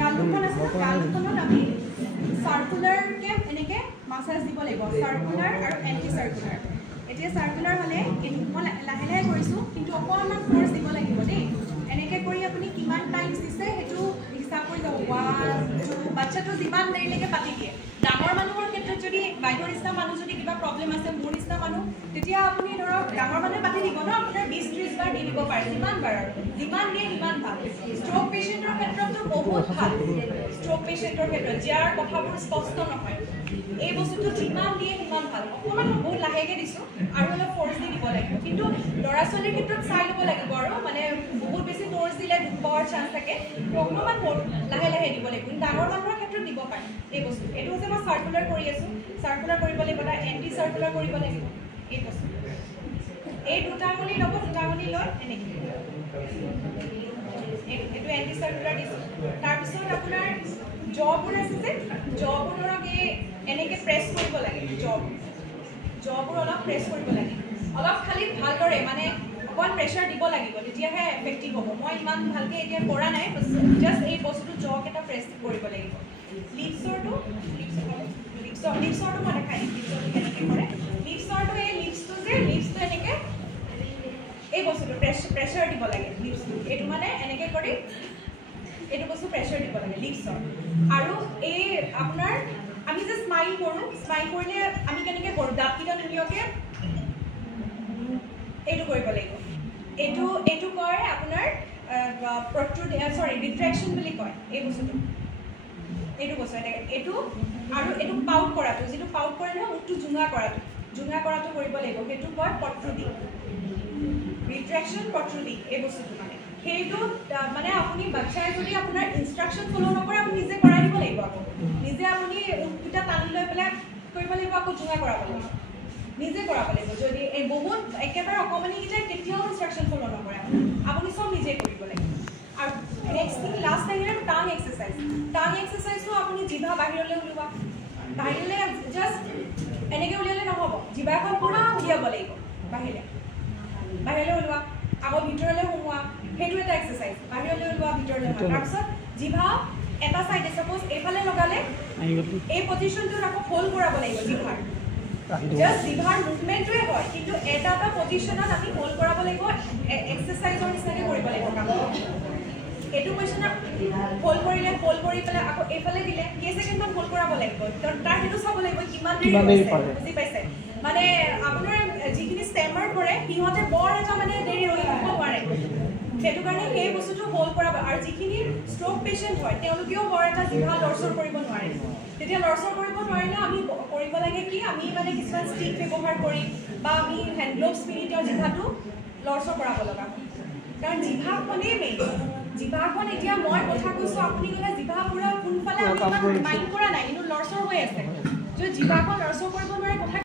গালুখন আছে গালুখনত আমি সাৰ্কুলাৰ কে এনেকে মাসাজ দিব লাগিব সাৰ্কুলাৰ আৰু এন্টি সাৰ্কুলাৰ এতিয়া সাৰ্কুলাৰ হলে এটো মই লাহে লাহে কৰিছো কিন্তু অকমান ফোৰ্স দিব লাগিব দেই এনেকে কৰি আপুনি কিমান টাইমছ দিছে হেতু হিসাব কৰি যাব 1 2 বাচ্চাটো যিমান দেৰিলৈকে পাতি দিয়ে ডাঙৰ মানুহৰ ক্ষেত্ৰত যদি বাইকৰ ইচ্ছা মানুহ যদি কিবা প্ৰবলেম আছে মোৰ ইচ্ছা মানুহ তেতিয়া আপুনি ধৰক ডাঙৰ মানুহে পাতি দিব ন আপোনাৰ 20-30 বাৰ দি দিব পাৰে যিমান বাৰ যিমান দিয়ে সিমান ভাল ষ্ট্ৰোক পেশেন্টৰ ক্ষেত্ৰতো বহুত ভাল ষ্ট্ৰোক পেশেন্টৰ ক্ষেত্ৰত যাৰ কথাবোৰ স্পষ্ট নহয় এই বস্তুটো যিমান দিয়ে সিমান ভাল অকমান বহুত লাহেকে দিছো আৰু অলপ ফোৰ্স দি দিব লাগিব কিন্তু লৰা ছোৱালীৰ ক্ষেত্ৰত চাই ল'ব লাগিব আৰু মানে বহুত বেছি ফোৰ্স দিলে দুখৰ চান্স থাকে অকমান লাহে লাহে দিব লাগিব কিন্তু ডাঙৰ মানুহৰ ক্ষেত্ৰত দিব পাৰে এই বস্তু এটো যে মই সাৰ্কুলাৰ কৰি আছো সাৰ্কুলাৰ কৰিব লাগিব না এন্টি সাৰ্কুলাৰ কৰিব লাগিব এই বস্তু এই দুটা মনি লব দুটা মনি লৈ এনেকে এটো এন্টি সার্কুলার দিছো তাৰ পিছত আপোনাৰ জবুৰ আছে যে জবুৰকে এনেকে প্ৰেছ কৰিব লাগে জবুৰ অলপ প্ৰেছ কৰিব লাগে অলপ খালি ভালদৰে মানে অকল প্ৰেছাৰ দিব লাগিব তেতিয়াহে এফেক্টিভ হ'ব মই ইমান ভালকে এতিয়া কৰা নাই জাস্ট এই বস্তুটো জক এটা প্ৰেছ কৰিব লাগিব লিপছৰটো মই দেখাই দিম লিপছৰটো কেনেকৈ কৰে লিপছৰটো এই লিপছটো যে লিপছটো এনেকৈ এই বস্তুটো প্ৰেছাৰ দিব লাগে লিপছটো এইটো মানে এনেকৈ কৰি এইটো বস্তু প্ৰেছাৰ দিব লাগে লিপছৰ আৰু এই আপোনাৰ আমি যে স্মাইল কৰিলে আমি কেনেকৈ কৰোঁ দাঁতকেইটা ধুনীয়াকৈ এইটো কৰিব লাগিব এইটো কয় আপোনাৰ ৰিট্ৰেকশ্যন বুলি কয় এই বস্তুটো এইটো বস্তু এইটো আৰু এইটো পাউট কৰাটো যিটো পাউট কৰে নহয় মুখটো জোঙা কৰাটো কৰিব লাগিব সেইটো কয় পট্ৰুদি ৰিট্ৰেকশ্যন পট্ৰুদি এই বস্তুটো মানে সেইটো মানে আপুনি বাচ্চাই যদি আপোনাৰ ইনষ্ট্ৰাকশ্যন ফ'ল' নকৰে আপুনি নিজে কৰাই দিব লাগিব আকৌ নিজে আপুনি উঠটা টানি লৈ পেলাই কৰিব লাগিব আকৌ জোঙা কৰাব লাগিব নিজে কৰাব লাগিব যদি এই বহুত একেবাৰে অকমানিকেইটাই তেতিয়াও ইনষ্ট্ৰাকশ্যন ফ'ল' নকৰে আপুনি চব নিজে কৰিব লাগিব আৰু নেক্সট থিং লাষ্ট আহিলে টাং এক্সাৰচাইজটো আপুনি জিভা বাহিৰলৈ উলিওৱা বাহিৰলৈ জাষ্ট এনেকৈ উলিয়ালে নহ'ব জিভাখন পুৰা উলিয়াব লাগিব বাহিৰলৈ ওলোৱা আকৌ ভিতৰলৈ সোমোৱা সেইটো এটা এক্সাৰচাইজ বাহিৰলৈ ওলোৱা ভিতৰলৈ সোমোৱা তাৰপিছত জিভা এটা চাইডে সাপোজ এইফালে লগালে এই পজিশ্যনটোত আকৌ হোল্ড কৰাব লাগিব জিভাৰ জাস্ট জিভাৰ মুভমেণ্টটোৱে হয় কিন্তু এটা পজিশ্যনত আমি হোল্ড কৰাব লাগিব এক্সাৰচাইজৰ নিচিনাকৈ কৰিব লাগিব কামটো এইটো পজিশ্যনত হোল্ড কৰি পেলাই আকৌ এইফালে দিলে কেই ছেকেণ্ডত হোল্ড কৰাব লাগিব তাৰ সেইটো চাব লাগিব কিমান দেৰি বুজি পাইছে মানে আপোনাৰ যিখিনি ষ্টেমাৰ কৰে সিহঁতে বৰ এটা মানে দেৰি ৰৈ থাকিব নোৱাৰে সেইটো কাৰণে সেই বস্তুটো হোল্ড কৰাব আৰু যিখিনি ষ্ট্ৰোক পেচেণ্ট হয় তেওঁলোকেও বৰ এটা জিভা লৰচৰ কৰিব নোৱাৰে তেতিয়া লৰচৰ কৰিব নোৱাৰিলে আমি কৰিব লাগে কি আমি মানে কিছুমান ষ্টিক ব্যৱহাৰ কৰি বা আমি হেণ্ড গ্লোভছ পিন্ধি তেওঁৰ জিভাটো লৰচৰ কৰাব লগা কাৰণ জিভাখনেই মেইন জিভাখন এতিয়া মই কথা কৈছোঁ আপুনি ক'লে জিভা পুৰা কোনফালে আমি মাইণ্ড কৰা নাই কিন্তু লৰচৰ হৈ আছে যদি জিভাখন লৰচৰ কৰিব নোৱাৰে কথা